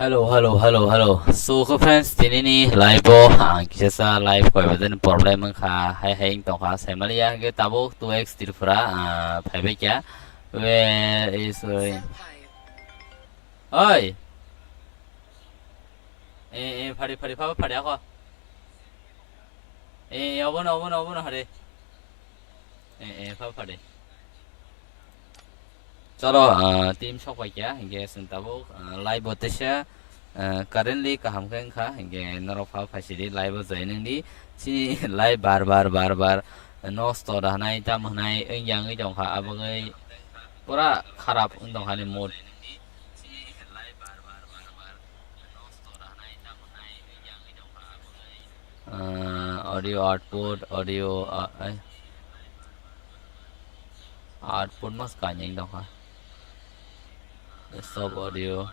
Hello. So ko friends tinini live bo kisa live ko beden problem kha hai tong kha sai malia ge tabo 2x tirfra phaibe kya where is oi phari phaba phari ako obon hare phaba phari chalo team sok bai kya ge sun tabo live botesha currently kaham keng kha ge naro pha phasidi live joining di si live bar no store hanai tam hanai eng yang ei jong kha abagai pura kharap undong hani mood audio output mas kanyang dong ha stop audio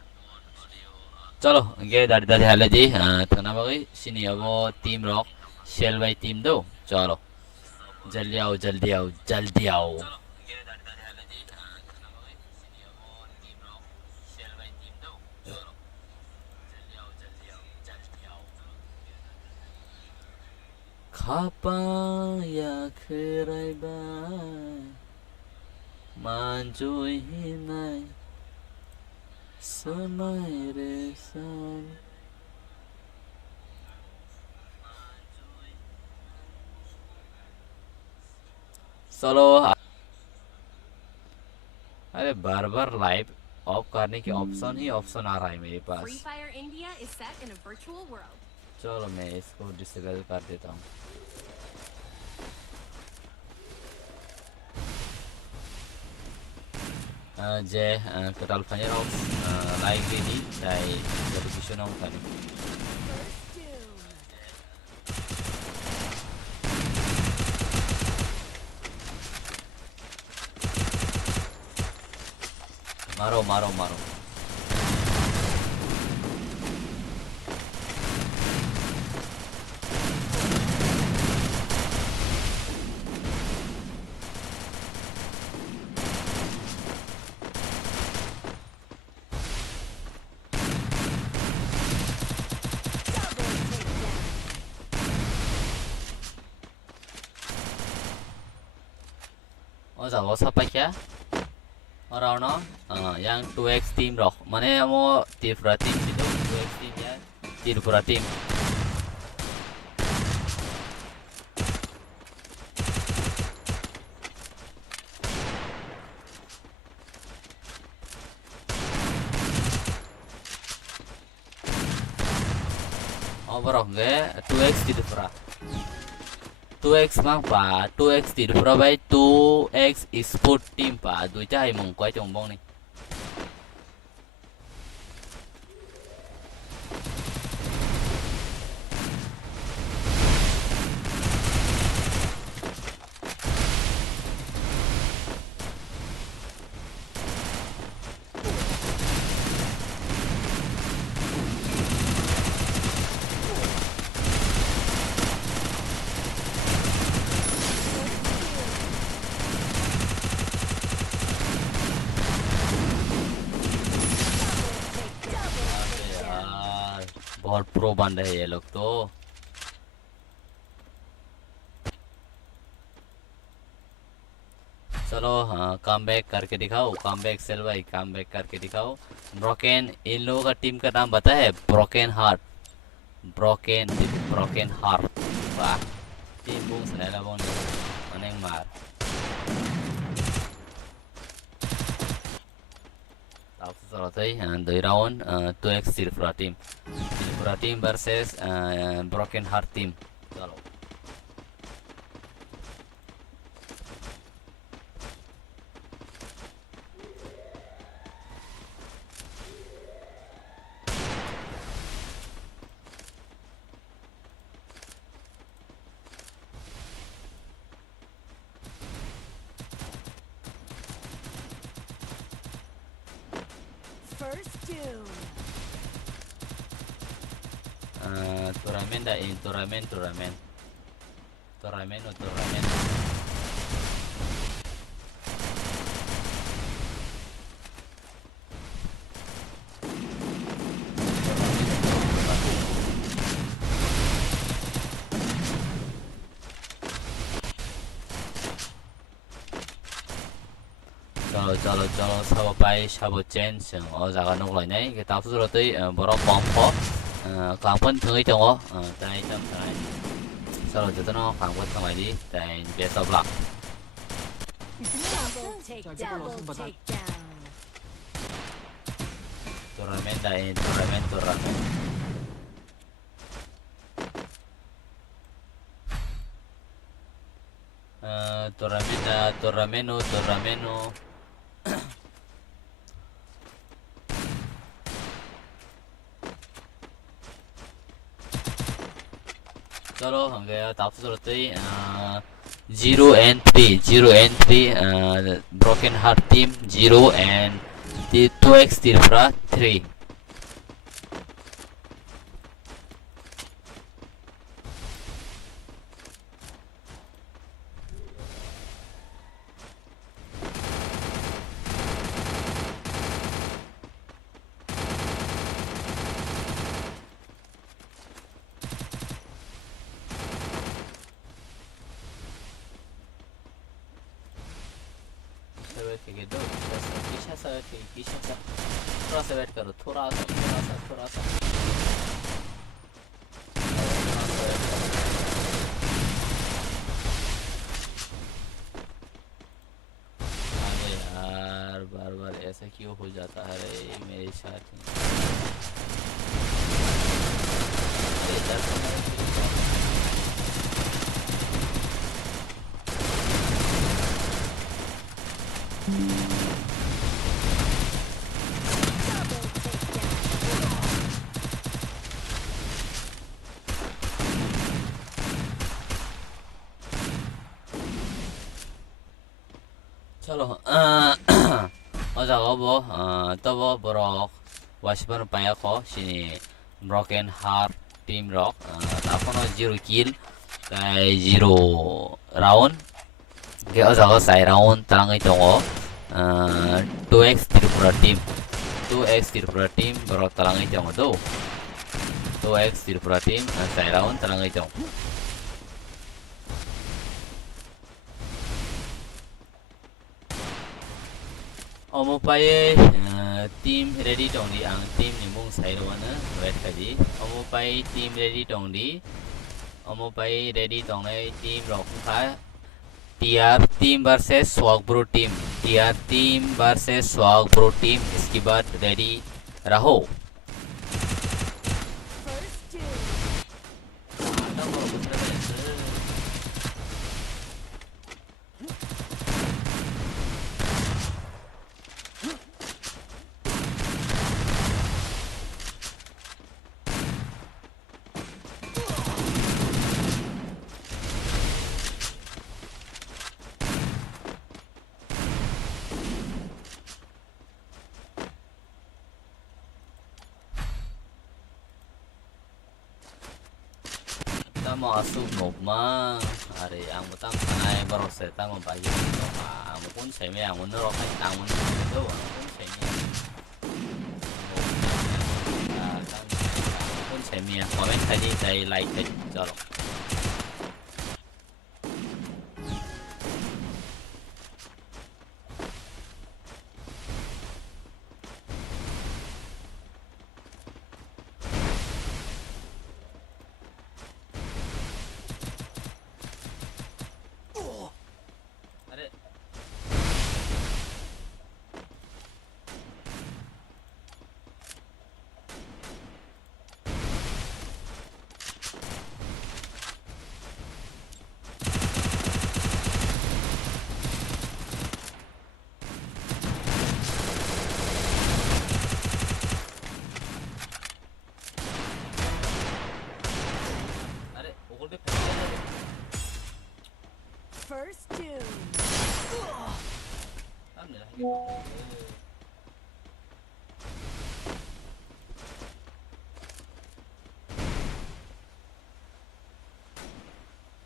chalo ge dari hale ji thana bagai sini abo team rock shell by team do chalo जल्दी आओ Khapa ya khirai ba manjui hinai samai re san चलो अरे बार live of करने की option ही option आ रहा है मेरे पास चलो मैं इसको डिसेबल कर देता हूँ जे total final of live ini dari television of tadi मारो oh jago siapa ya orang no yang 2x team rock mana mau tirpura team itu 2x team ya tirpura team Kokborok ge 2x tirpura 2x mang pa 2x tirpura by 2x sport team pa duita hai mong kwai chong bong ni बहुत pro बन रहे हैं ये लोग तो चलो हाँ come back करके दिखाओ कम बैक सेल भाई कम बैक करके दिखाओ ब्रोकन इन लोगों का टीम का नाम पता है ब्रोकन हार्ट वाह टीम बूम से लगा बोल अनेक मार the round 2x Tirpura team versus Broken Heart team. Chalo. Turnamen. chalo sabo pai sabo chen sing o jaga nok lainai ke tapsu ro tei borok pom pho kangpon thungai tongo tai tam tai chalo jotono kangpon thungai di tai best of luck tournament dai tournament torrameno चलो हम गया तापस होते 0 and 3 broken heart team 0 and 2x tirfra 3 थोड़ा सा wait करो थोड़ा सा अरे यार बार ऐसा क्यों हो जाता है रे मेरे साथ चलो 어자고 또보 보러 와시번 파야코 시니 broken heart team rock tapono 0 kill kai 0 round ke 어자고 sai round tangai tongo 2x tirpura team bro talangai tongo do 2x tirpura team sai round talangai tongo Omo pai team ready tong di ang team ni mung sai ro na wet kadi omo pai team ready tong di omo pai ready tong nei team ro kha TR team versus swag bro team TR team versus swag bro team इसके बाद ready रहो mau asup nopma are ang mutam sanai barok se ta mo bagi nopma ang pun se me ang no rokai tang mon do ang pun se me pun se me comment tadi dai like it chalo First two.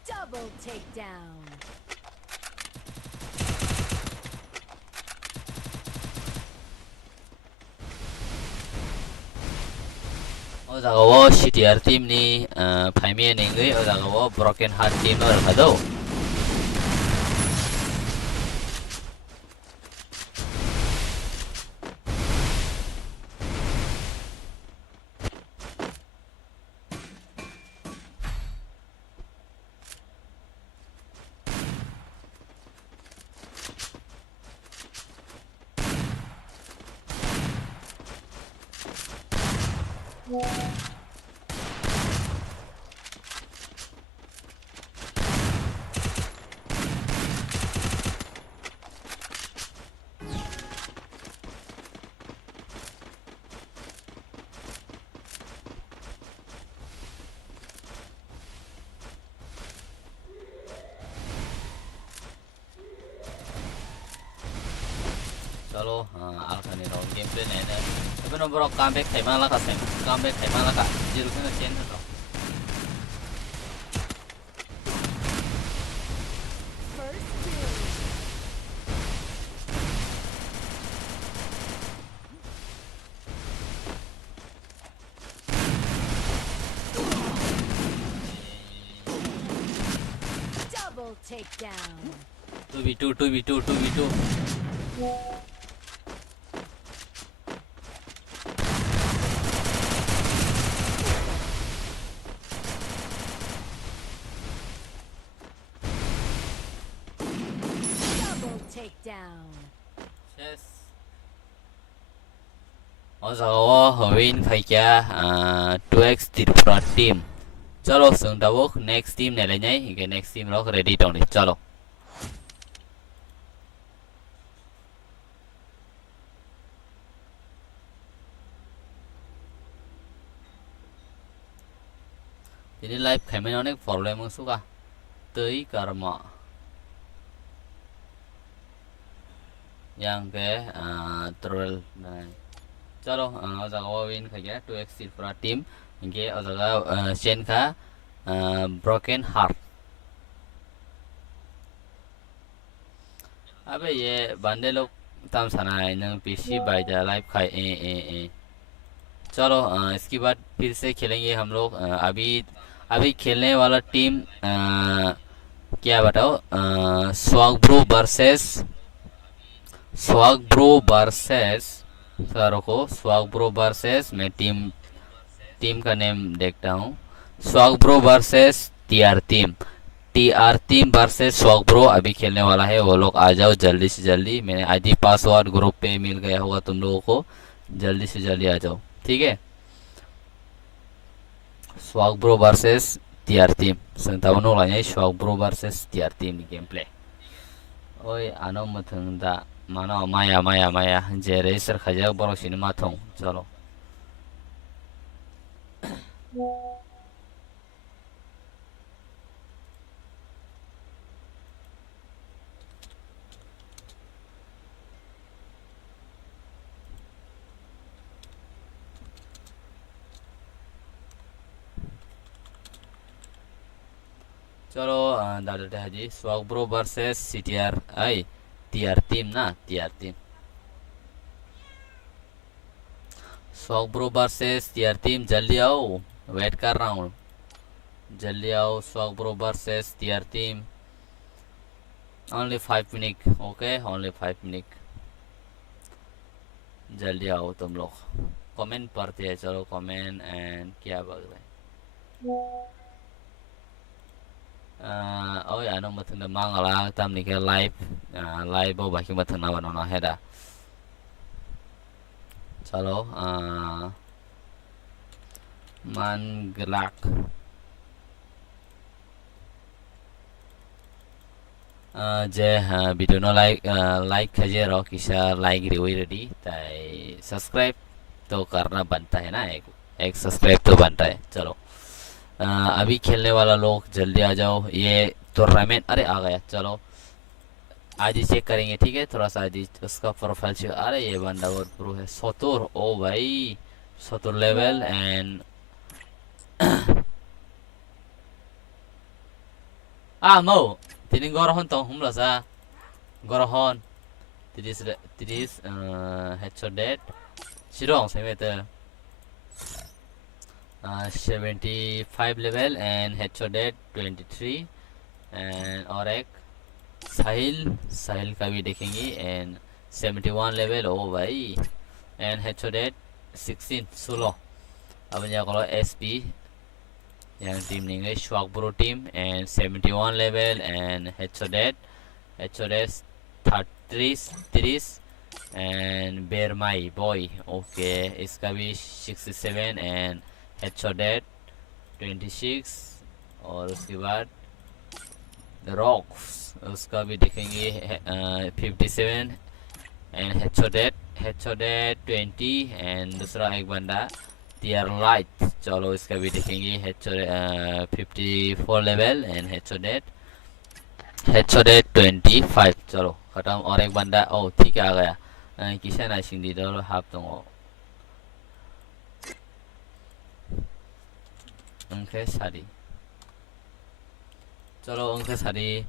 Double takedown. 어자가워 CDR 팀니 파이미에 닝의 어자가워 broken heart 팀을 가도 चलो आखिरी round game play नहीं है अबे no bro काम back खाई माला का same काम back खाई माला का जीरो के चेंज है तो First two. Double takedown. 2v2 2v2 2v2 Double takedown. yes और जगह win खाई क्या 2x त्रिपुरा टीम चलो संगतावो नेक्स्ट टीम ने लेने ये नेक्स्ट टीम लोग रेडी तो नहीं चलो ini live kami onek problem suka tei karma yang ke troll nah चलो जगह win खाया 2x त्रिपुरा टीम इनके जगह चेन का ब्रोकन हार्ट अबे ये बंदे लोग तम सना है न पीसी बाय जा लाइव खाए ए चलो इसके बाद फिर से खेलेंगे हम लोग अभी खेलने वाला टीम क्या बताओ स्वाग ब्रो वर्सेस सर को स्वाग ब्रो वर्सेस मैं टीम का नेम देखता हूँ swag bro versus TR team versus swag bro अभी खेलने वाला है वो लोग आ जाओ जल्दी से जल्दी मैंने आईडी पासवर्ड ग्रुप पे मिल गया होगा तुम लोगों को जल्दी से जल्दी आ जाओ ठीक है swag bro versus TR team संतावन line swag bro versus TR team game play ओए आनो मथंदा मानो माया जेरै सोर खाजा बर' सिनेमा थं चलो चलो दादा हाजी स्वाग ब्रो वर्सेस सीटीआर आई टीआर टीम ना TR team swag bro versus TR team जल्दी आओ वेट कर रहा हूँ जल्दी आओ swag bro versus TR team only 5 minute okay only 5 minute जल्दी आओ तुम लोग कमेंट पढ़ते हैं चलो कमेंट एंड क्या बग रहे ओए आनो मथंदा मांगला तामनि के लाइव बाकी मथंना बनाना है दा चलो मान गलाक जे वीडियो नो लाइक खजे रो किसा लाइक रिवी रेडी ताई सब्सक्राइब तो करना बनता है ना एक सब्सक्राइब तो बनता है चलो अभी खेलने वाला लोग जल्दी आ जाओ ये टूर्नामेंट अरे आ गया चलो आज ही चेक करेंगे ठीक है थोड़ा सा आज ही उसका प्रोफाइल चेक अरे ये बंदा बहुत प्रो है 70 ओ भाई 70 लेवल एंड मो तिनी गरहन तो हमला सा गरहन तिरिस हेडशॉट डेट सिरों से में तो 75 level and headshot dead 23 and और एक साहिल का भी देखेंगे and 71 level ओ भाई and headshot dead 16 अब यहाँ करो SP yang tim ni Swag Bro team and 71 level and headshot dead 30 and bear my boy, okay, इसका भी 67 and headshot dead 26। और उसके बाद रॉक्स उसका भी देखेंगे 57 एंड हेडशॉट डेड 20। एंड दूसरा एक बंदा टीयर लाइट, चलो इसका भी देखेंगे headshot 54 level and headshot dead 25। चलो खत्म। और एक बंदा ओ ठीक है आ गया किसे ना सिंधी दो हाफ दो उनके सारी। चलो उनके सारी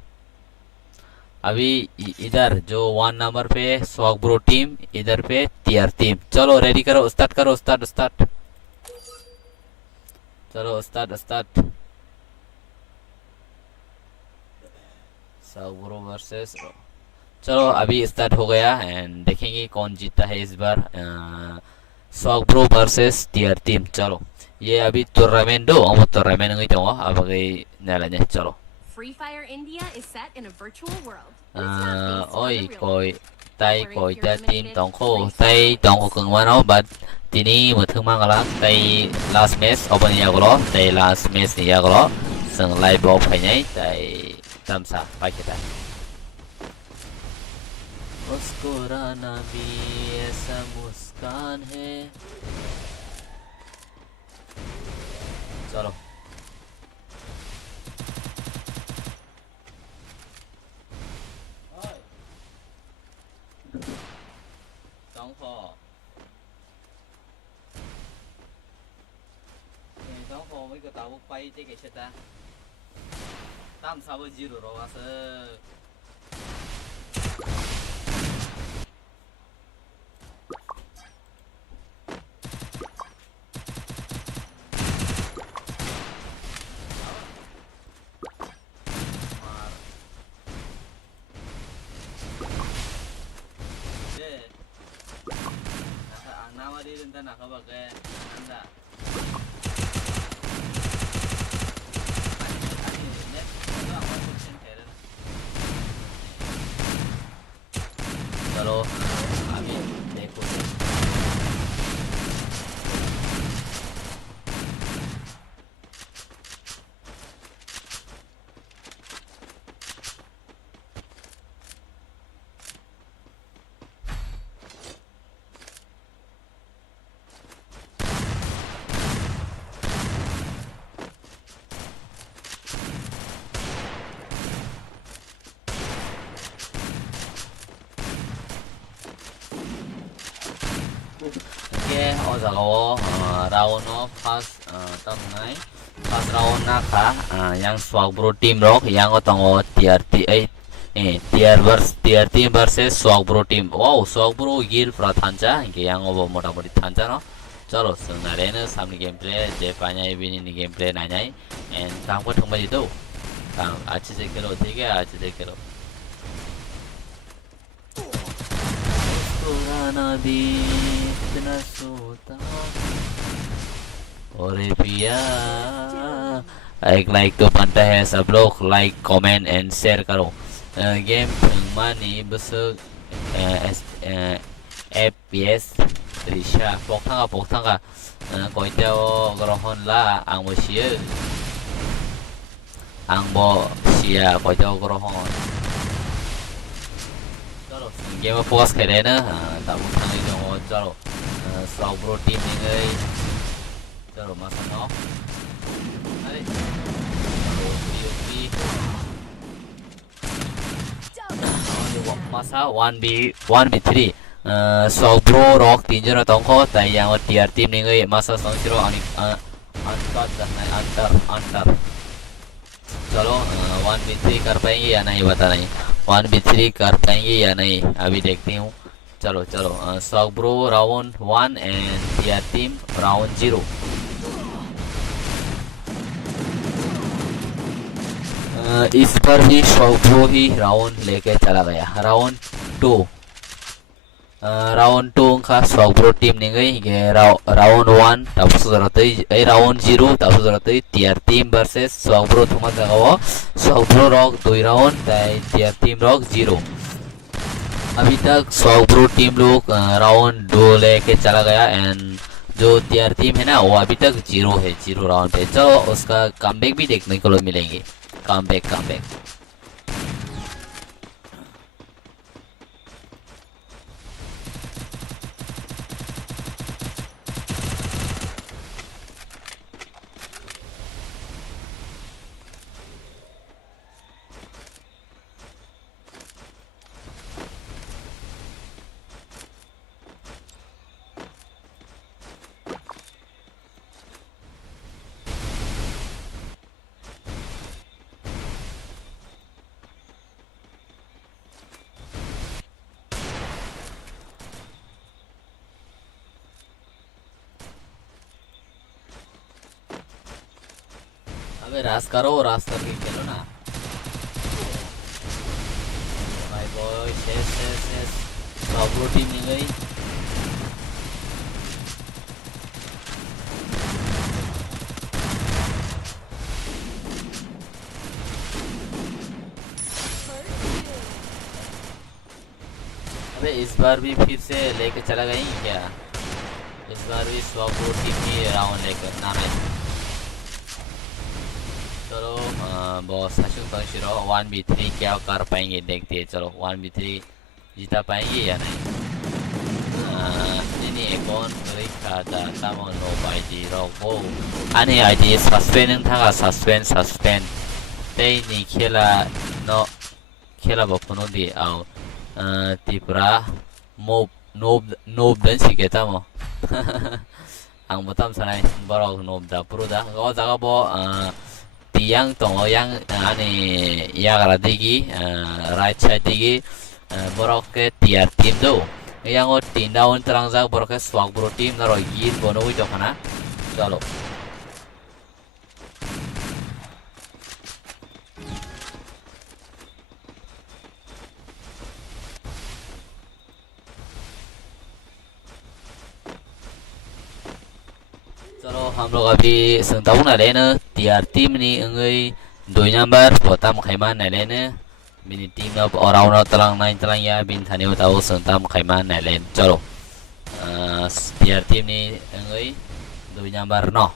अभी इधर जो 1 नंबर पे स्वॉग ब्रो टीम, इधर पे टीयर टीम। चलो रेडी करो, स्टार्ट करो, स्टार्ट। चलो स्टार्ट स्वॉग ब्रो वर्सेस। चलो अभी स्टार्ट हो गया एंड देखेंगे कौन जीतता है इस बार। स्वॉग ब्रो वर्सेस टीयर टीम। चलो ये अभी टूर्नामेंट दो हम टूर्नामेंट नहीं तो अब गई नैलाने। चलो Free Fire India is set in a virtual world. It's not based on ôi the real coi world. tay Or coi if ta you're tim eliminated, tổng khô restart tay tổng khô cần quá nó but tini một thương mang là tay last match open nhà của nó tay last match nhà của nó sừng lại bộ phải nhảy tay tam sa phải cái ta मुस्कुराना भी ऐसा मुस्कान है। चलो tổng khô mấy cái tàu bay tới cái ta tam sao với zero rồi à sơ nak apa ke anda चलो अभी देखो Oke, Ozalo round of first tengah first round naka yang swag bro team rock yang otongo tier team versus swag bro team. Wow, swag bro gil prathanca yang obo motamoti thanca no. Chalo senarene samni gameplay je panya ibini ni gameplay nanyai and काम को ठुमबा जितो काम अच्छे से खेलो ठीक है अच्छे से खेलो। पुराना भी इतना सोता और पिया एक लाइक तो बनता है सब लोग लाइक कमेंट एंड शेयर करो। गेम मानी बस FPS रिशा पोखथांगा कोइतेओ ग्रहणला आंबो सिया कोइतेओ ग्रहण। चलो गेम में फोकस करे ना ताबु थांगे दङ। चलो स्वाग ब्रो टीम निङै चलो मासा न अरे चलो POP masa 1v3 swag bro rock 3-0 tongko tai yang tier team niङै masa 2-0 अंतर। चलो 1v3 कर पाएंगे या नहीं बता नहीं 1v3 कर पाएंगे या नहीं अभी देखती हूँ। चलो swag bro round 1 and tier team round 0। इस बार भी स्वाग ब्रो ही राउंड लेके चला गया। राउंड 2 का स्वाग ब्रो टीम निङै राउंड 1 tapos जरतै राउंड 0 tapos जरतै TR team versus swag bro थमा जगाव स्वाग ब्रो रॉक 2 राउंड ताई टीयर टीम रॉक 0। अभी तक स्वग्रो टीम लोग राउंड 2 लेके चला गया एंड जो टीआर टीम है ना वो अभी तक 0 है, 0 राउंड पे। चलो उसका कमबैक भी देखने को मिलेंगे। कमबैक कमबैक अबे रास करो, रास करके खेलो ना भाई बॉय। शेष स्वग्रो टीम नहीं गई। अबे इस बार भी फिर से लेके चला गई क्या? इस बार भी स्वग्रो टीम ही राउंड लेकर ना है। चलो बॉस हशुन तंशिरो 1v3 क्या कर पाएंगे देखते हैं। चलो 1v3 जीता पाएंगे या नहीं? ini ekon mereka datang mencoba di rogo. Ani ID suspend था가 suspend. Ini kila bapuno di au. Tipra noob dan si kita mo. Ang botam sanay borok noob da puro da. Kau jaga bo tiang tongo yang ani ya digi right side digi borok ke tiar tim do. yang o tinda on terangzak borok ke swagro tim na royil bono ito kana. Chalo चलो हम लोग अभी संतावन लेने TR team नी अंगई 2 number पोता मखैमान लेने बिनी team अब around तलांग 9 तलांग या बिन थाने बताओ संता मखैमान लेने। चलो टीआर टीम नी अंगई 2 नंबर no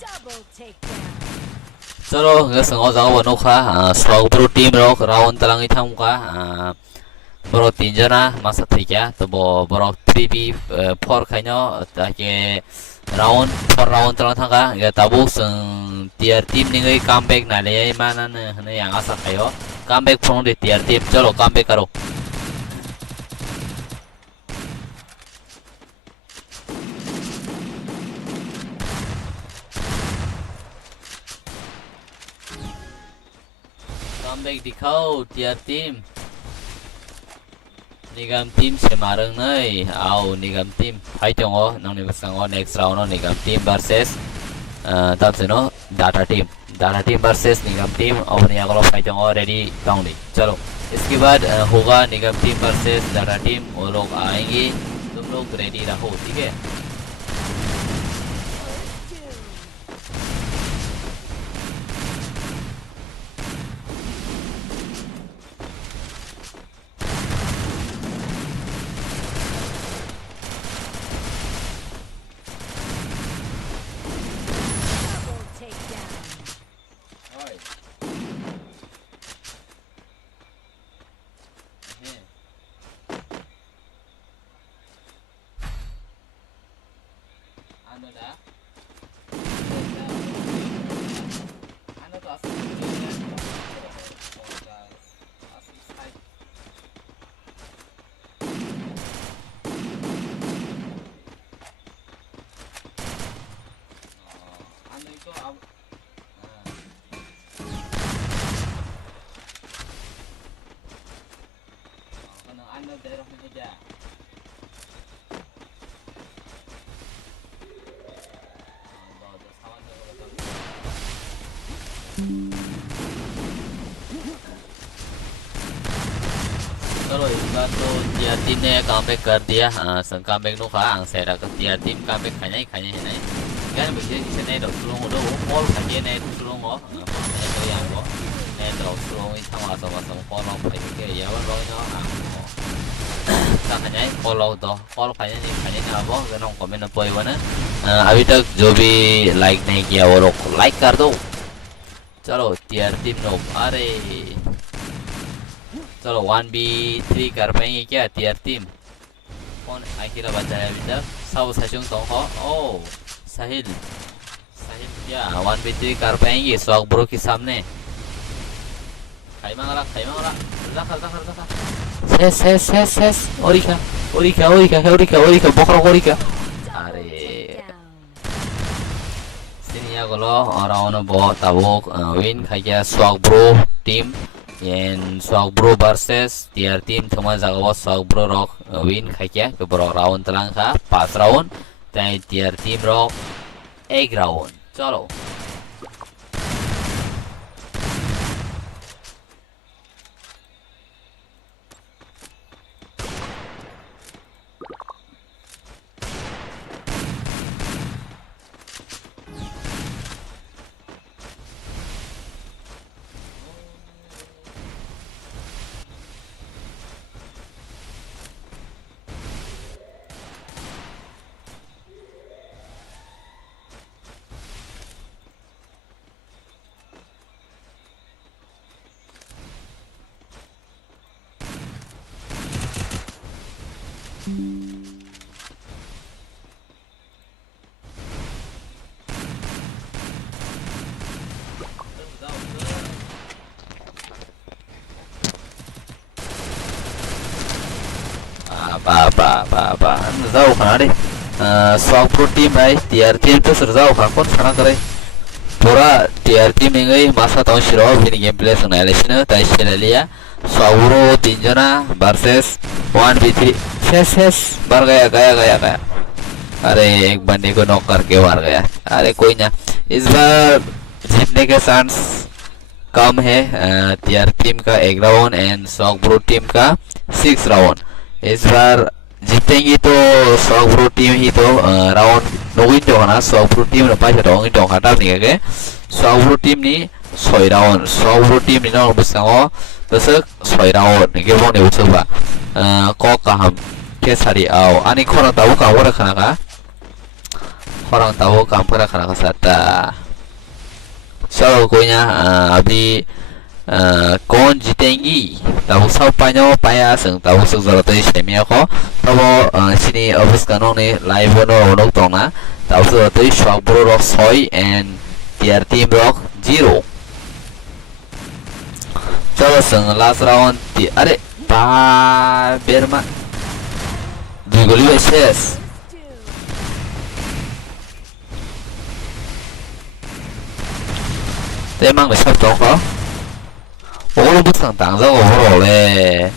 Double takedown. चलो संगो जाओ बनो खा स्वग्रो टीम रो राउंड तलांग इथाम का बरो 3 जना masa 3 क्या तो बरो 3v4 खाइनो ताकि राउंड 4 राउंड तलांग थांगा या ताबो सं टीआर टीम निगई कमबैक नाले माना ने yang asa kayo comeback from the TR team. चलो कमबैक करो। कमबैक दिखाओ टीआर टीम। निगम टीम से मारंग नहीं आओ निगम टीम फाइट होंगो नंगनी बसंगो नेक्स्ट राउंड हो निगम टीम वर्सेस तब से नो डाटा टीम वर्सेस निगम टीम और नहीं अगला फाइट होंगो रेडी काउंटी। चलो इसके बाद होगा निगम टीम वर्सेस डाटा टीम। वो लोग आएंगे तुम लोग रेडी रहो ठीक है। Double takedown. Ano dah? Ano to asli? चलो इस बार तो टियर टीम ने कम बैक कर दिया संग कम बैक नो खा आं सेरा का टियर टीम कम बैक खाने है नहीं kan begini sini dok sulung udah pol kaji nih sulung oh itu yang kok nih dok sulung itu sama pol long kaji ke ya bang bang nó tak hanya pol tuh pol kaji nih apa kan orang komen apa ya mana अभी तक जो भी like नहीं किया वो लोग like कर दो चलो टीयर टीम नो अरे चलो 1v3 कर पाएंगे क्या टीयर टीम कौन अकेला बचा है अभी तक सब सचुंग तो हो ओ साहिल क्या 1v3 कर पाएंगे स्वाग ब्रो के सामने खाई मांगला सेस ओरिका बकरा ओरिका अरे sini ya kalau orang bawa tabuk win kayak swag bro team yang swag bro versus tier team cuma jaga swag bro rock win kayak ke bro round telang ka pas round dan tier team rock egg round चलो ba jauh kan deh swag pro team भाई tier team तो sir jauh kan कौन खाना करे पूरा tier team में गई masa tahun शिरो भी gameplay सुनाया लेकिन ताई शेल लिया swag pro 3 जना versus 1v3 ses बार गया अरे एक बंदे को नॉक करके मार गया अरे कोई ना इस बार जीतने के चांस कम है tier टीम का 1 round and swag pro team का 6 राउंड इस बार जीतेंगी तो swag pro टीम ही तो राउंड नोविन जो ना swag pro टीम ने पास राउंड ही तो खाता नहीं के swag pro team ni 6 round swag pro team ni knock बसंगो बस 6 राउंड निके वो ने उसबा को काम के सारी आओ अनि खोरा ताऊ काम वो रखना का खोरा ताऊ काम पर रखना का साता चलो कोई ना अभी कौन जीतेंगी tahu sau panyo paya seng tahu seng zoro tadi semia ko tahu sini office kanong ni live no onok tong na tahu zoro tadi swag bro rock soy and tier team rock 0 चलो seng last round अरे बा बेरमा dua goli ses emang besar dong kok我不想挡着我嘞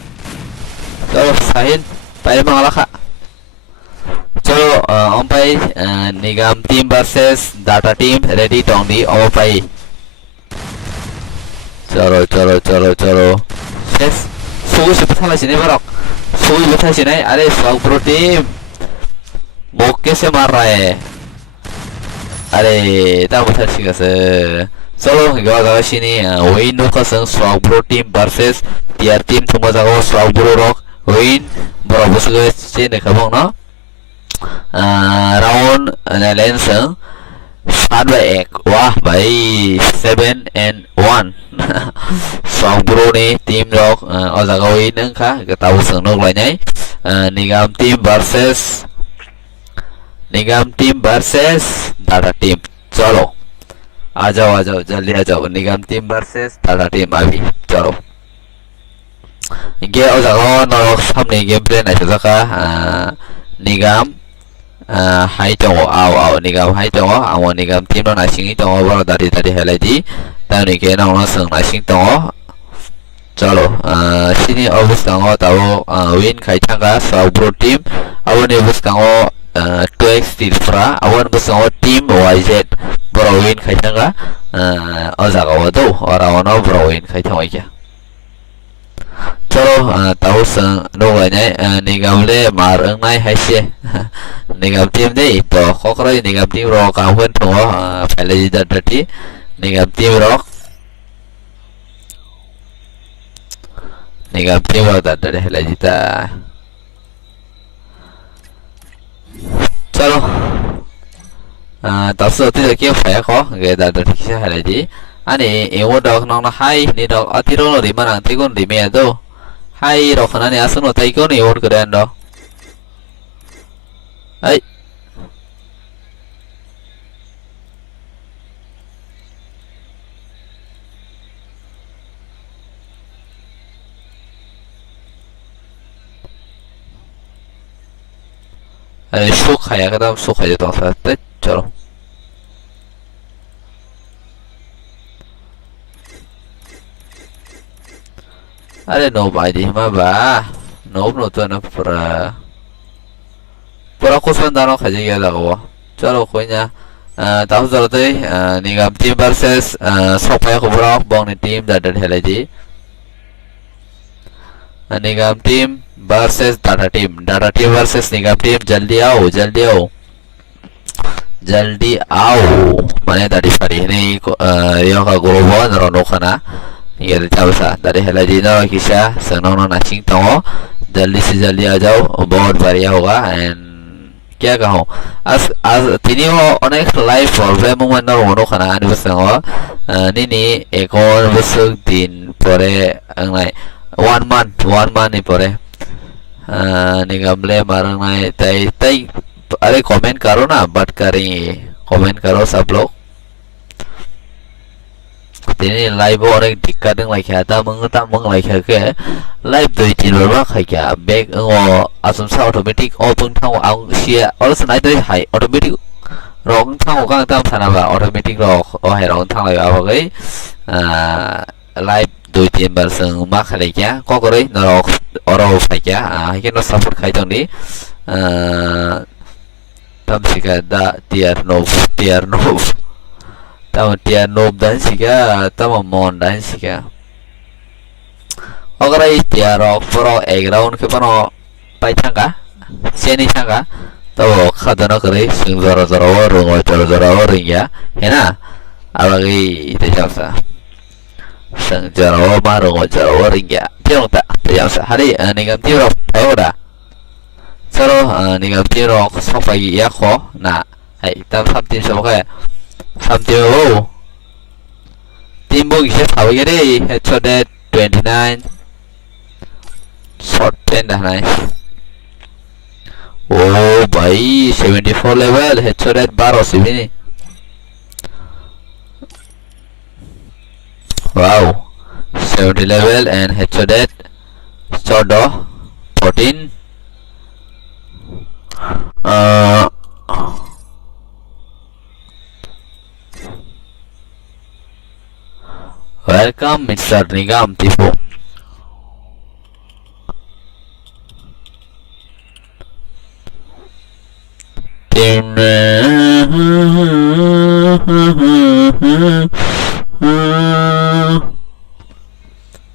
，चलो साहिल पहले मांगला खा चलो हम भाई Nigam team versus data team ready टोंगी और भाई चलो शेष सुगु से पता लगी नहीं बरक सुगु पता लगी नहीं अरे स्वाग प्रो टीम बोके से मार रहा है अरे ताऊ पता लगी कैसे चलो गया sini win no kasang swag bro team versus tier team cuma jago swag bro rock win bro bos guys sini kabong no round lain sang 7-1 wah baik 7-1 swag bro ni team rock jago win engka ketahu sang no lainnya nigam team versus data team चलो आ जाओ जल्दी आ जाओ निगम team versus Tata team अभी चलो इनके और जगह knock सामने गेम प्ले नहीं सका निगम हाई तो आओ निगम हाई तो आओ निगम टीम ना नाशिंग तो बारो दादी हेलाई दी ताऊ निके ना उन्हें संग नाशिंग तो चलो sini obus kango tahu win kai tangga swag bro team awan obus kango 2x tilfra awan bus kango team YZ bro win kai tangga Ozaga wado ora ono broin khai thoi kya chalo tau sang no ga nyai nigam le mar ang nai hai se nigam team de to khokrai nigam team ro ka hwen tho phải là gì da dati nigam team ro nigam team ro da da là gì ta chalo tao sợ thì kia phải khó người ta được thì hay là gì anh ấy yêu đọc nó hay ni đọc ở tí đó thì mà nàng tí con thì mẹ đâu hay đọc khả năng nó thấy con yêu cái đàn đó ấy suốt hay cái đó suốt hay cho tao tết chalo ada noob ID mah ba noob no to na pura kusan dano khaje ya lagwa chalo koy nya tao zaro te nigam team versus sokpa Kokborok bong ni team da da helaji nigam team versus data team versus nigam team jaldi आओ mane tadi pari ini yo ka guru bo naro no khana ये चलसा दारे हेला जी ना किसा सनोनो नाचिंग तो जल्दी से जल्दी आ जाओ बहुत बढ़िया होगा एंड क्या कहूँ आज तीनी हो अनेक लाइव प्रॉब्लम में ना रोनो खाना आने बस हो नी एक और बस दिन परे अंगलाई 1 month नहीं परे निगमले मारंग नहीं तई अरे कमेंट करो ना बट करेंगे कमेंट करो सब लोग ini live orang dikat dengan like ada mengetak meng like ke live dari channel orang kayak back ngo asam sa automatic open thang ang share orang senai dari hai automatic rong thang orang tam sana ba automatic rong hai rong thang lai apa cái live dari channel sang mak khai kya có cái nó orang phải kya cái nó support khai trong đi tam sikada tier no tama tier noob dan sika tama mon dan sika अगर इस तियारों पर एग्राउंड के पनो पाइचंगा सेनी चंगा तो खादना करे सिंगजरा जरा और रोंगो जरा और रिंगा है ना अब लगी ते जलसा सिंगजरा और मारोंगो जरा और रिंगा क्यों ता ते जलसा हरी निगम तियारों पैोड़ा चलो निगम तियारों सोफाई या खो ना है तब सब तीन sofa Something oh team book is how we get it headshot at 29 shot 10 dah nice oh bhai 74 level headshot at 12 sih ini wow 70 level and headshot at 14 welcome Mr. Nigam Tipo team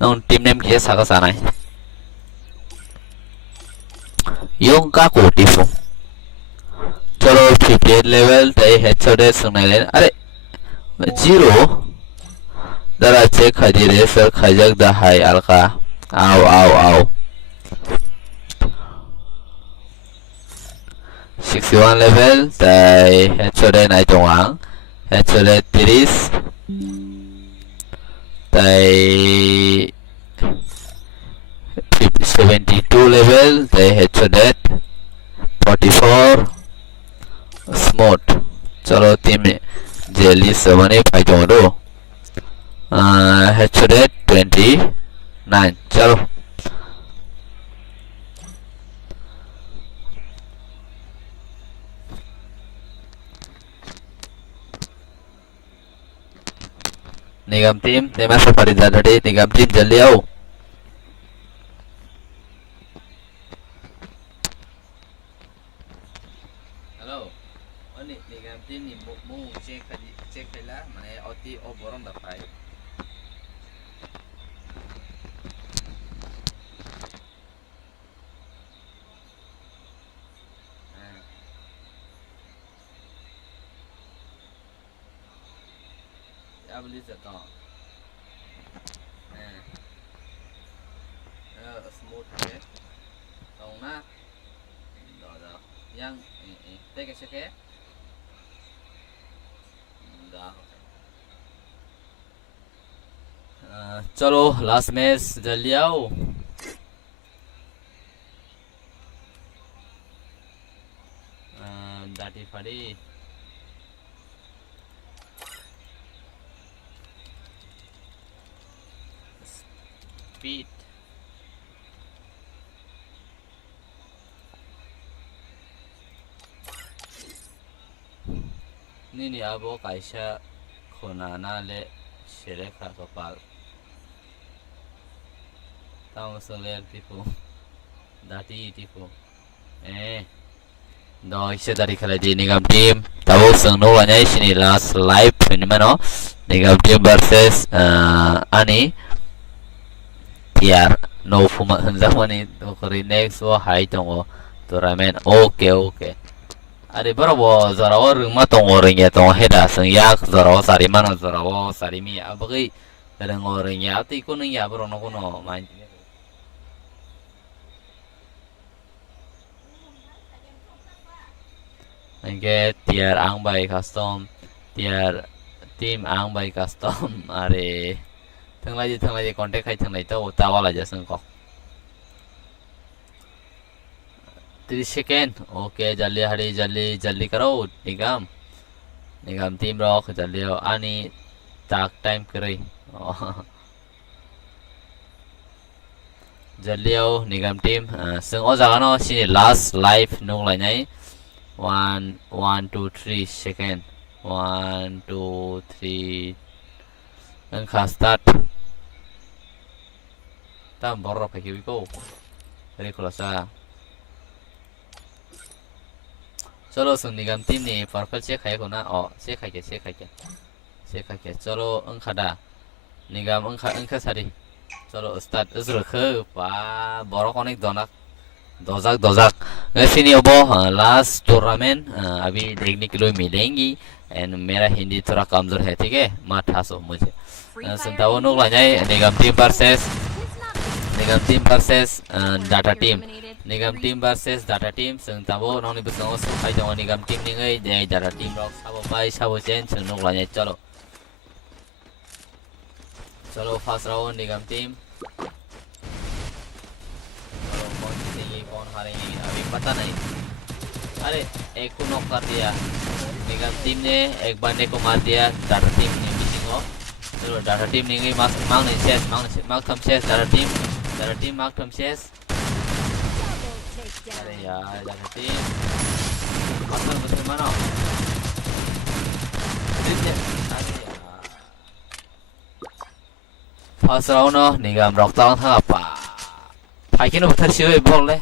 non team name kia sa ka sana yung ka ko Tipo chalo 58 level tai headshot है सुनने ले अरे 0 Dara cek hadirin sel khajak dahai alka au 61 level tai headshot nai tongang headshot 30 tai 72 level tai headshot 44 smooth chalo team jelly semane pajo do headshot 29 चलो निगम team tema seperti tadi निगम team जल्दी आओ hello 1 निगम team नि मु check खैला माने अति अबरम दा phi अब लिस्ट तो smooth है तो ना đó yang đây cái sẽ đó चलो लास्ट मैच जल्दी आओ दाटी फाड़ी speed Nini abo kaisa khonana le sherekha kapal tamo soler tipo dati tipo do ise dari khala di nigam team tabo sangno wanyai sini last live phenomenon nigam team versus ani tiar no fuma zamani to kori next wo hai tongo tournament okay Ari barawo zarawo rungma tongo ringya tongo heda seng yak zarawo sari mano zarawo sari mi abagi rengo ringya ati kuno ya bro no kuno main Angge tiar ang by custom tiar team ang by custom are thanglai contact khai thanglai to tawala jasang ko 30 second okay जल्दी हरी जल्दी करो निगम team rock जल्दी आओ आनी ताक time करे जल्दी आओ निगम टीम संग ओ जागानो सिनि लास्ट लाइव नुं लाइनाय 1 1 2 3 सेकेंड 1 2 3 नों खा स्टार्ट ताम बरर फैखिबिको रे खलसा चलो संग निगम टीम नि परफेक्ट चेक खाय कोना चेक खाय चलो अंखादा निगम अंखा सारि चलो स्टार्ट अजरखो बा बरक अनेक दजाक सिनी ओबो लास्ट टूर्नामेंट अभी देखने के लिए मिलेंगी एंड मेरा हिंदी थोड़ा कमजोर है ठीक है मत हंसो मुझे संतावो नुक लाइनाय Nigam team versus data team Nigam team versus data team seng tabo nong ni besong osok khai jong nigam team ni ngai de data team rok sabo bai sabo chen seng nok la nyai chalo first round nigam team chalo कौन जीतेगी कौन हारेगी अभी पता नहीं अरे एक को knock कर दिया निगम टीम ने एक बंदे को मार दिया डाटा टीम ने मीटिंग हो चलो डाटा टीम ने गई मांग थम चेस डाटा टीम मांग थम चेस अरे यार डाटा टीम मतलब bagaimana अरे यार first round no nigam rock tang tha pa phai kino thar sioi bol le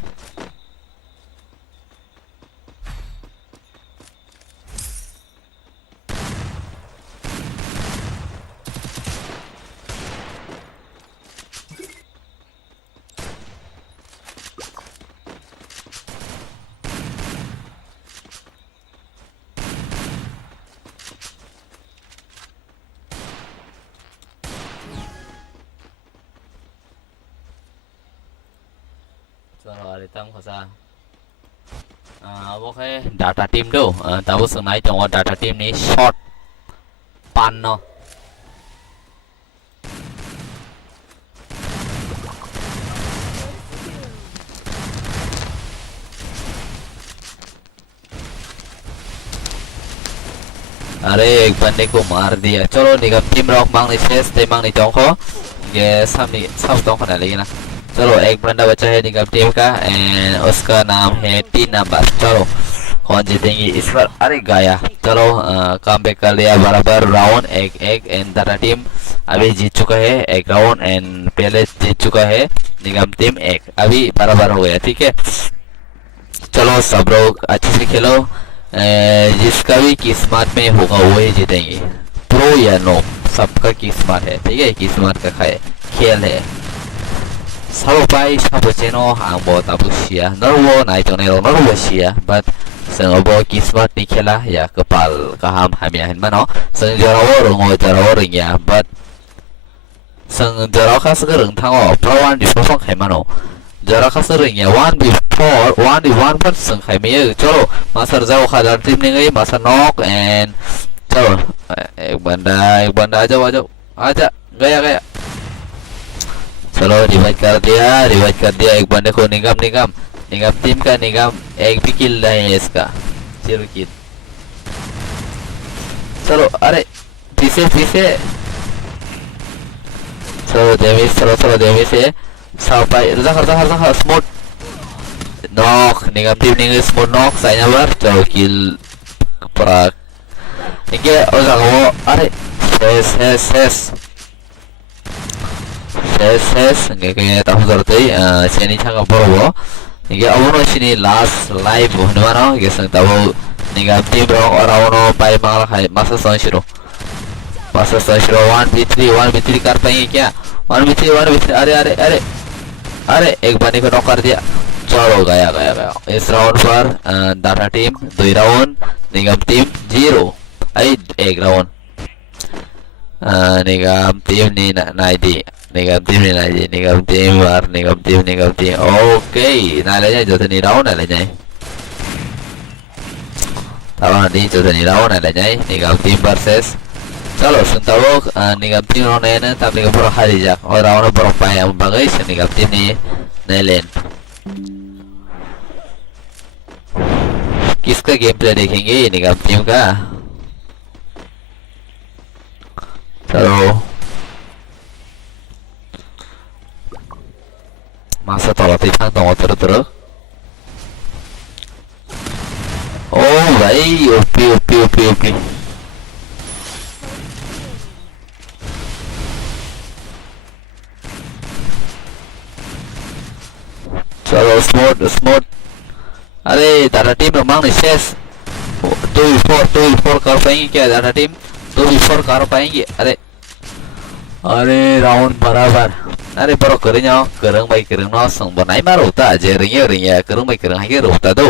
चलो अरे तम खसा अब के डाटा टीम दो तब संनाय दङ डाटा टीम नि शॉट पान न अरे एक बंदे को मार दिया चलो निगम टीम रॉक मांगने चेस ते मांगने दङ ये सामने सब दङ खना लेकिन चलो एक बंदा बचा है निगम टीम का एंड उसका नाम है 3 नंबर चलो कौन जीतेंगे इस बार अरे गाया चलो काम पे कर लिया बराबर राउंड एक एंड डाटा टीम अभी जीत चुका है एक राउंड एंड पहले जीत चुका है निगम टीम एक अभी बराबर हो गया ठीक है चलो सब लोग अच्छे से खेलो जिसका भी किस्मत में होगा वही जीतेंगे, प्रो या नो सबका किस्मत है, ठीक है, किस्मत का खेल है। साबो साबोचेनो आंबो ताबुसिया नरवो नाइटोनेरो नरवो सिया बाट जोंबो किस्मत नि खेला या कपाल गाहाम हामिया होनबानो जों जरावो रोङो जरावो रोङिया बाट जों जराव खासो गोरों थाङो प्रवान दिफोर खायमानो जरा खासो रोङिया 1v1 पर जों खायमेयो चलो मासर जाओ खादार टीम ने गई मासर नॉक एंड चलो एक बंदा आ जाओ आजा गया चलो रिवाइव कर दिया एक बंदे को निगम टीम का एक भी किल नहीं है इसका, 0 किल। चलो अरे पीछे चलो डेमेज से sampai Zahar smooth knock negatif nih smooth knock saya bar jauh kill perak ini Ozawa are ses kayak tahu terus sini cakap bro ini awalnya sini last live di mana guys tahu negatif bro orang pai malah masa sanshiro 1v3 कर पाएंगे क्या 1v3 अरे एक बंदे को knock कर दिया, चलो गया इस राउंड पर डाटा टीम 2 राउंड निगम टीम 0 एक राउंड निगम टीम ओके ना ले जाए जो तो नहीं राउंड ले जाए तब नहीं जो तो नहीं राउंड ले जाए निगम टीम वर्सेस चलो sentabok negatif nona tapi ke pro harijak orang pro payah bagai negatif nih nelen किसका गेम प्ले देखेंगे negatif का चलो masa tolak tiang dong terus oh भाई ओपी चलो स्मूथ अरे डाटा टीम रोमांग शेष 2v4 कर पाएंगे क्या डाटा टीम 2v4 कर पाएंगे अरे राउंड बराबर अरे बरो करeng baik no song बनाई मारोता जे रिंगे करeng baik हागे रोता दो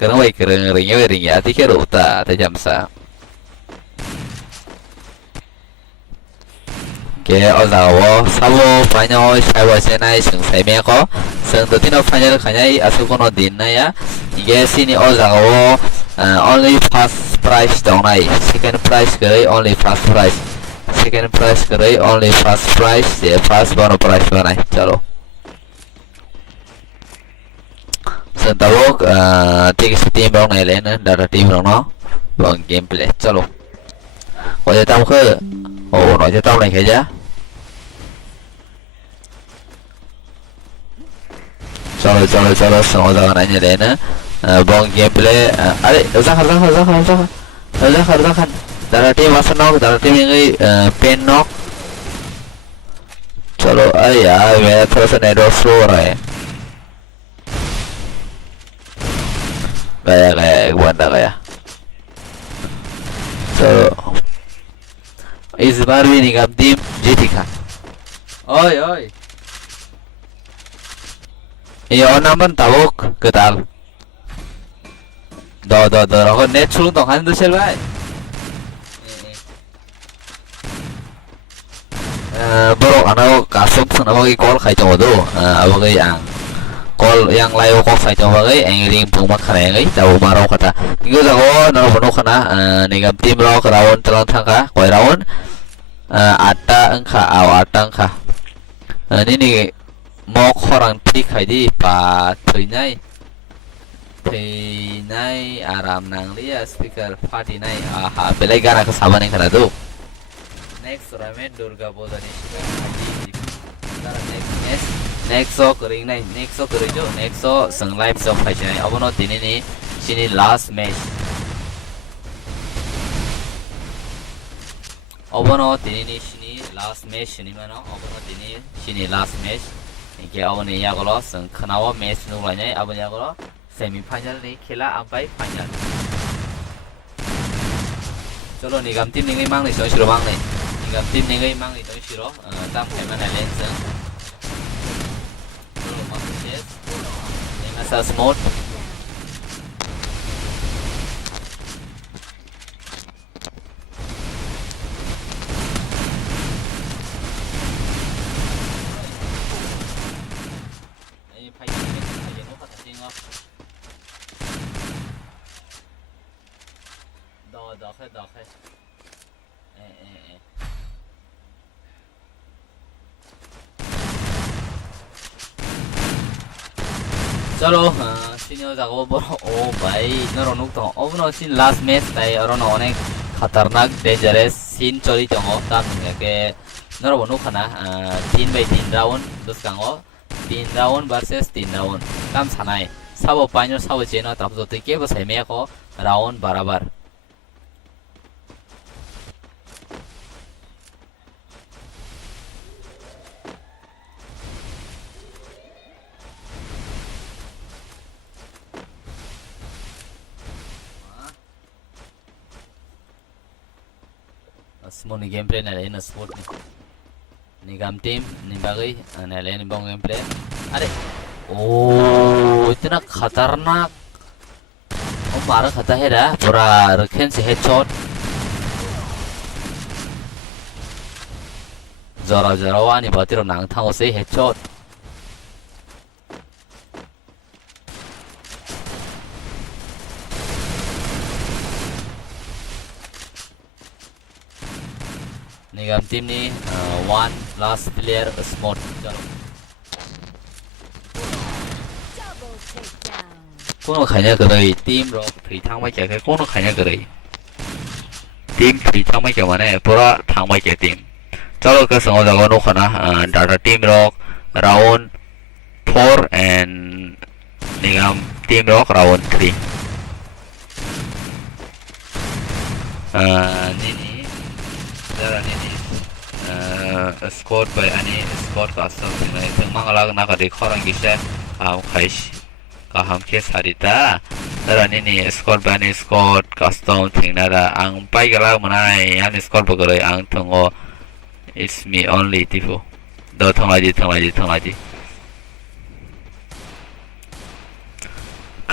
करeng baik रिंगे आती के रोता ते jamsa के Ozawa sabo panyo saya senai sing saya meko sing tu tino panyo kanyai asuko no din na ya ye sini Ozawa only first price dong nai second price kere only first price ye first bono price banai chalo sing tabok tiga team dong nai lena dara team dong no bang gameplay chalo wajah tamu ke oh no wajah tamu naik aja चलो समझ आने लेना Bong game play अरे जखर दारा team मसन knock दारा team ये पेन नॉक चलो अरे यार मेरा थोड़ा सा नेटवर्क स्लो हो रहा है गया एक बंदा गया चलो इस बार भी निगम टीम जीती खा ओए iya naman tabok ketal do ako net sulung tong kan tuh selbai bro anak kasuk sana bagi call kai coba tuh bagi yang call yang lain kok kai coba bagi yang ring pumak kena yang tahu marau kata tinggal aku nol penuh kena negam tim lo kerawon telon tangka koi rawon ata engka ini nih một orang tik hay đi và thời nay aram nang lia speaker party nay aha belai gara ke saban yang kana tu next ramen durga boda ni next so kering nay next so kering jo next so sang live so phai chai abono tini ni sini last match abono tini ni sini last match ni mana abono tini sini last match 이게 어머니 야구로 승 크나와 매스 누구냐 아버지 야구로 세미파이널 이 킬라 안바이 파이널 chalo nigam team ningai mang ni so shiro mang ni nigam team ningai mang ni so shiro tam khai mana len sang chalo messages ninga sa smooth ai phai nó phát triển không đỏ khai चलो senior जागो बरो ओ भाई नरो नुकतो ओबनो सिन last match ताई अरोनो अनेक खतरनाक dangerous scene चली दङ तामनिया के नरो नुखाना 3/3 राउन्ड दुसकाङो 3 राउन्ड वर्सेस 3 राउन्ड ताम सानाय साबो पाइनो साबो जेनो ताबजो तके बसाइमेको राउन्ड बराबर semua ni gameplay na lain sport ni gam team ni bagai na lain bang gameplay अरे ओ इतना खतरनाक ओ मारा खाता है रा पूरा रखें से हेडशॉट जरा वानी बातिरो नांग थांगो से हेडशॉट निगम team ni one last player smart chalo Double takedown. कोनो खाने करे टीम रो थ्री थांग में जाके कोनो खाने करे टीम थ्री थांग में क्या माने पूरा थांग में क्या टीम चलो के संग जागो नो खाना डाटा टीम रो राउंड 4 and निगम टीम रो round 3 ini darah ini squad by ani squad custom ini tengmang alag nak di korang kisah kais kaham kes harita darah ini squad by ani squad custom tinggal ada ang pai galau menai ani squad bergerak ang tunggu it's me only tifu dah tong lagi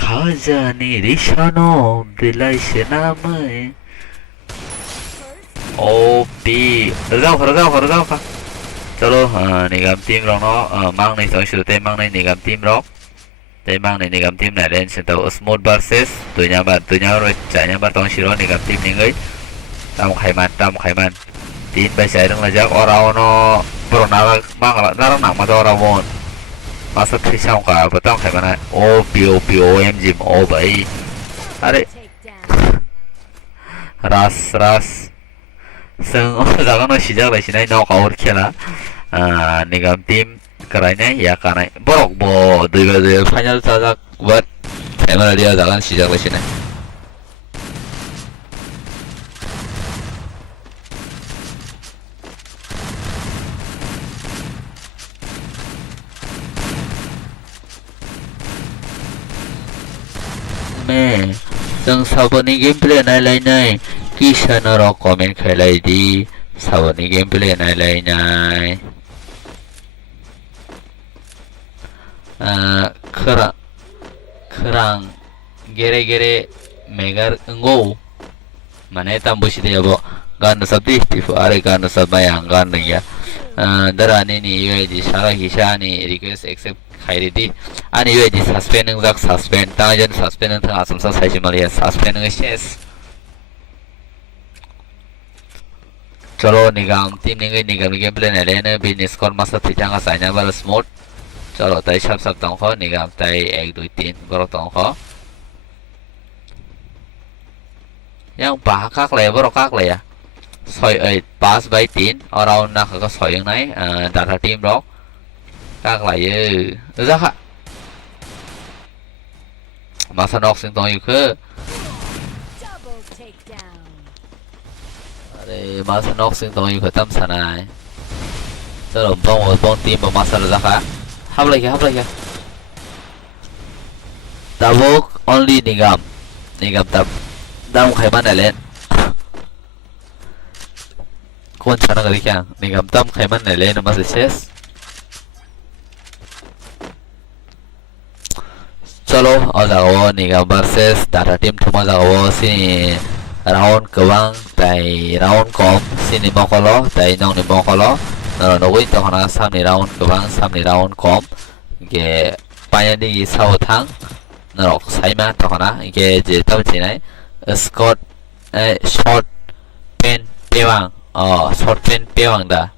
khajani rishano bilai senamai ओपी रगाव का चलो निगम team रोंग no मांग नहीं सोच ते मांग नहीं निगम टीम रोंग ते मांग नहीं निगम टीम ना लेन से तो स्मूथ वर्सेस दुनिया रो चाइना बार तों शिरो निगम टीम नहीं गई ताम खाइमान 3 by 6 रंग लजाक और आओ बरो नारंग नाक मत और आवोन मासा थ्रिशां का बताओ खाइमान है ओपी ओएमजी ओ भाई अरे रासซึ่งจากนั้น시작เลยนอกเอาเขียนละนี่ก็ทีมกระไรเนี่ยอยากกันไหนบอกดูพันยาจากวัดแต่เมื่อเดียวจากนั้น시작เลยนะแม่ซึ่งสาวนี้เกมเพลย์ในไลน์เนี่ยकिशनरो कमेंट खेलाई दी सावनी गेम प्ले नाय लाइनाय खरां गेरे मेगर ngô माने तंबुशी दे अब गान सबदी स्टिफ अरे गान सब मैं गान नहीं है दरानी नी यूएजी सारा हिसानी रिक्वेस्ट एक्सेप्ट खाई दी आनी यूएजी सस्पेंड नंग सस्पेंड ताजन सस्पेंड नंग आसम सा साइज मलिया सस्पेंड नंग शेस चलो निगम टीम निगम गेम प्ले ने लेने बिजनेस स्कोर मासा थिचांग का साइना बार स्मूथ चलो ताई सब तंग खो निगम ताई 1 2 3 बरो तंग खो yang bah kak le boro kak le ya soi pass by 3 around nak ka soi yang nai data team rock kak la ye ra kha masa nok sing tong yu ke Double takedown. अरे मासा knock सिंग तो you खत्म सनाय चलो Bong team Bong मासा रजा का हाब लगे तबोक only निगम तब दाम खाइमान लेन कौन छाना करी क्या निगम तम खैमन ने ले नमस शेष चलो और जाओ निगम वर्सेस डाटा टीम थुमा जाओ सिनी राउंड कबांग ताई राउंड कम सिनी मकलो ताई नौनी मकलो नरो नगुई तखना सामनि राउंड कबांग सामनि राउंड कम के पायानि साव थांग नरो साइमा तखना के जे तम चिनाय स्कॉट शॉर्ट पेन पेवांग short pen pewang da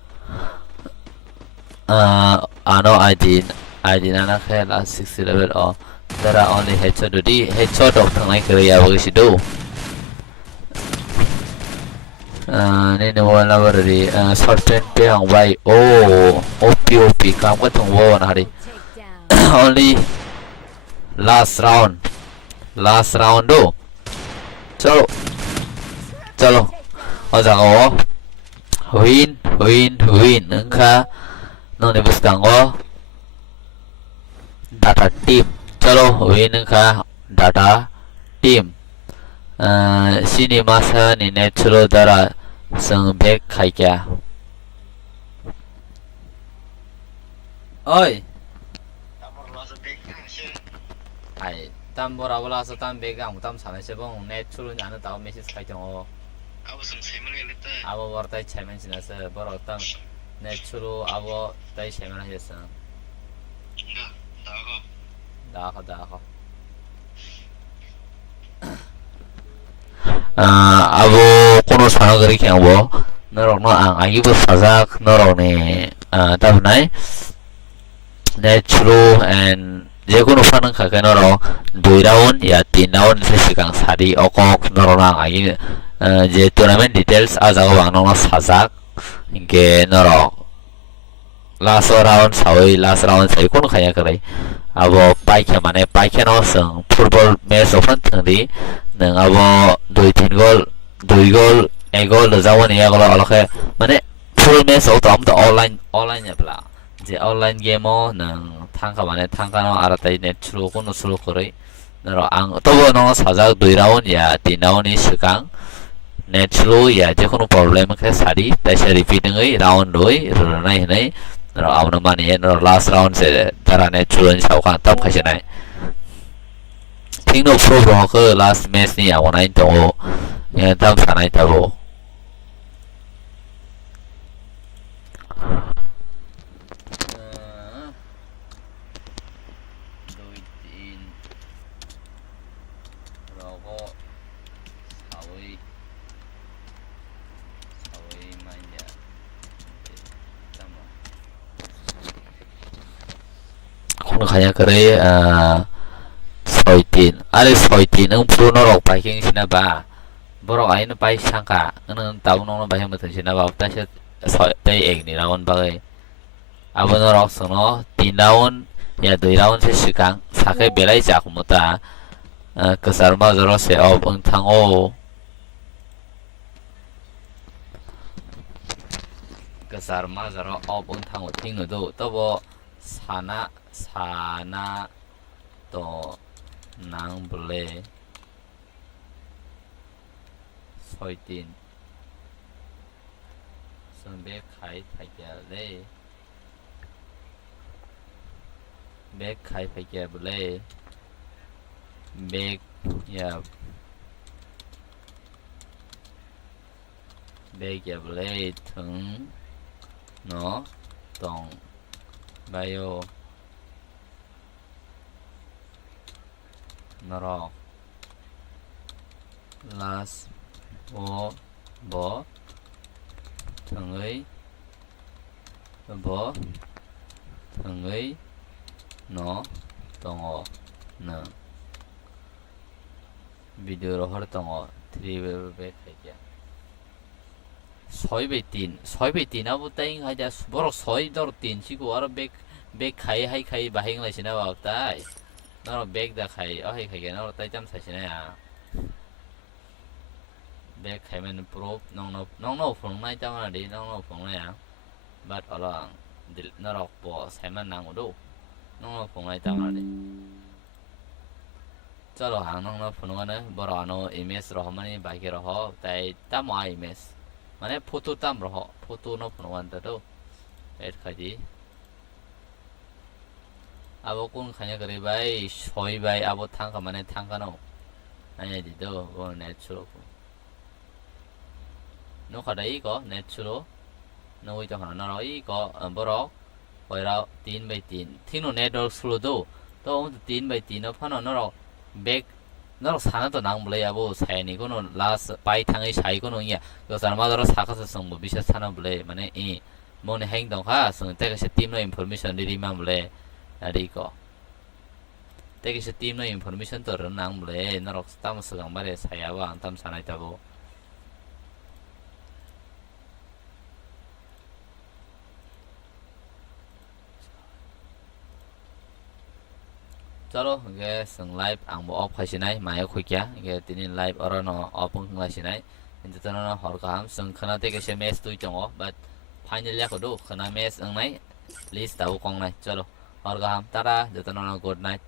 ano ID nana khe last 60 level there are only headshot di headshot of thang lai kare ya bagi sido ni no wala bari short pen pewang bai op kam ka thong wo na hari Double take down. only last round do chalo ojago win engka noni buskango data team chalo win engka data team sini masa ni natural dara seng back khaikya oi ai tam bora bola sa tam back ang tam same se bong natural anu taw message khaitong abo wartai chairman sinasa borok tam natural abo tai chairman hajasa daho abo kono sano gari kyang bo norok no ang agi bo sajak norok ni tabnai natural and যেকোনো fun খাকে narrow 2 round या 3 round से सिगां सारि अकक नरना आगि जे tournament details आजागो बांगनो साजाक इनके नरो last round सावै कोन खाया करे अब पाइखे माने पाइखे न सं फुटबल मैच ओफन थंदि नों अब 2 गोल 1 गोल जावनि या गोल अलखे माने फुल मैच आउट आम ऑनलाइन याब्ला जे ऑनलाइन गेम नों थांखा माने थांखा न आराताय नेट थ्रु कोन सुरु करे नरो आं तबो न साजाक 2 राउंड या 3 राउंड नि सिगां नेट थ्रु या जेखुनु प्रब्लेम के सारि ताइसे रिपीटिंग राउंड होय रनाय हनै नरो आउनो माने नरो लास्ट राउंड से तारा नेट थ्रु नि सावखा तब खायसेनाय थिंनो प्रो ब्रोको लास्ट मैच नि आवनाय दङ या तब सानाय Tabo kaya kare soitin are soitin ang pro norok paiking sina ba borok ai na pai sangka nang taw nong na bahang matan sina ba ta se soi tai ek ni raun ba gai abo norok sono 3 raun ya 2 raun se sikang sakai belai ja kumuta kesar ma zoro se ob ang thango kesar ma zoro ob ang thango ting do tobo sana to nang bole soitin sunbe khai phaikia le bek khai phaikia bole bek ya bole thung no tong bayo naro las bo thangei no tongo na video rohor tongo 3 be khaikya 6 be 3 abu taing haja borok 6 dor 3 sigo aro bek khai hai khai bahing laisina baktai naro bek da khai hai khai naro tai jam saisina ya bek khai men pro nong phong nai jam na di nong phong na ya bat alang naro po saiman nang do nong phong nai jam na di chalo hang nong phong na boro ano image rohmani baki roho tai tamwa image Mana foto tam roh, foto no penuan tu. Kaji. Abo kun kanya kari bai, shoi bai, abo tangka mana tangka no. Hanya di tu, natural. No kada iko natural. No itu kan naro iko borok. Kau tin by tin. Tino network slow tu. Tu tin by tin apa naro back. Naro sana tu nang boleh abo saya ni kono last pai tangi saya kono iya. Kalau sana malah orang sakas sesungguh bisa sana boleh mana ini. Mau ni hang dong ha, sung tega se tim no information di mana boleh. Ada iko. Tega se tim no information tu renang boleh. Naro tam segang boleh saya awak tam sana itu abo. Chalo, cái sừng live ang bộ off hay xin này, mai khui kia, cái tin live ở nó off không là xin này, nên tụi nó hỏi cả ham sừng khana tê cái xe mes tôi trong ó, but final ya có đủ khana mes ang này, list tàu con này, chalo, hỏi cả ham, tada, tụi nó good night.